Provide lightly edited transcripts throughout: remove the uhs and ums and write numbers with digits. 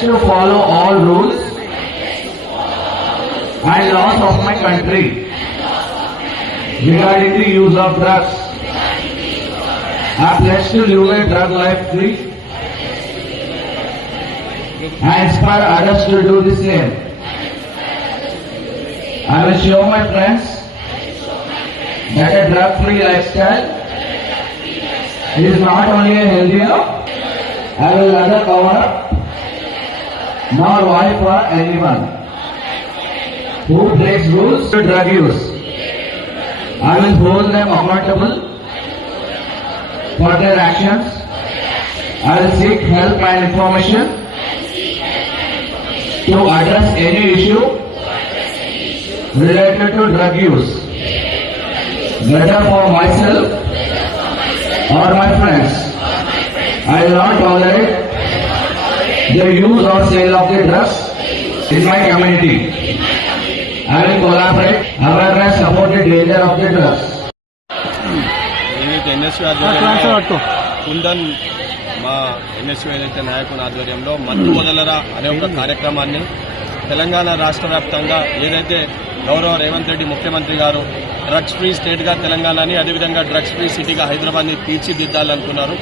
To follow all rules and laws of my country regarding the use of drugs. I pledge to live a drug life free and inspire others to do the same. I will show my friends that a drug-free lifestyle is not only a healthier, I will neither cover nor wife for anyone who breaks rules to drug use. I will hold them accountable for their actions. I will seek help and information to address any issue related to drug use, whether for myself or my friends. I will not tolerate the use or sale of the drugs in my community. I will collaborate, awareness about the danger of the drugs. Kundan మా ఎన్ఎస్యూ ఏదైతే నాయకుని ఆధ్వర్యంలో మత్తు వదలరా అనే ఒక కార్యక్రమాన్ని తెలంగాణ రాష్ట్ర వ్యాప్తంగా ఏదైతే గౌరవ రేవంత్ రెడ్డి ముఖ్యమంత్రి గారు డ్రగ్స్ ఫ్రీ స్టేట్ గా తెలంగాణని అదేవిధంగా డ్రగ్స్ ఫ్రీ సిటీగా హైదరాబాద్ ని తీర్చిదిద్దాలనుకున్నారు.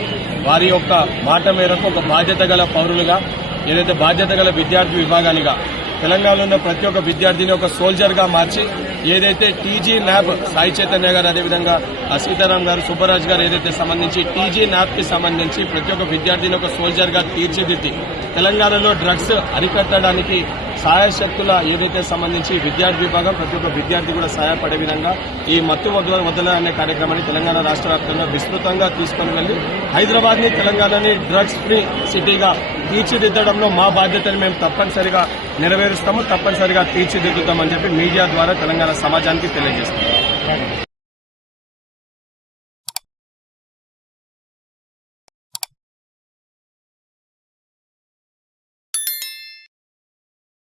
వారి యొక్క మాట మేరకు ఒక బాధ్యత గల పౌరులుగా ఏదైతే బాధ్యత గల విద్యార్థి విభాగానిగా తెలంగాణలో ఉన్న ప్రతి ఒక్క విద్యార్థిని ఒక సోల్జర్ గా మార్చి ఏదైతే టీజీ న్యాబ్ సాయి చైతన్య గారు అదేవిధంగా సీతారాం గారు సుబ్బరాజ్ గారు ఏదైతే సంబంధించి టీజీ న్యాబ్ కి సంబంధించి ప్రతి ఒక్క విద్యార్థిని ఒక సోల్జర్ గా తీర్చిదిద్ది తెలంగాణలో డ్రగ్స్ అరికట్టడానికి సహాయశక్తుల ఏదైతే సంబంధించి విద్యార్థి విభాగం ప్రతి ఒక్క విద్యార్థి కూడా సహాయపడే విధంగా ఈ మత్తు వదల అనే కార్యక్రమాన్ని తెలంగాణ రాష్ట్ర వ్యాప్తంగా విస్తృతంగా తీసుకుని వెళ్లి హైదరాబాద్ ని తెలంగాణని డ్రగ్స్ ఫ్రీ సిటీగా తీర్చిదిద్దడంలో మా బాధ్యతను మేము తప్పనిసరిగా నెరవేరుస్తాము, తప్పనిసరిగా తీర్చిదిద్దుతామని చెప్పి మీడియా ద్వారా తెలంగాణ సమాజానికి తెలియజేస్తాము.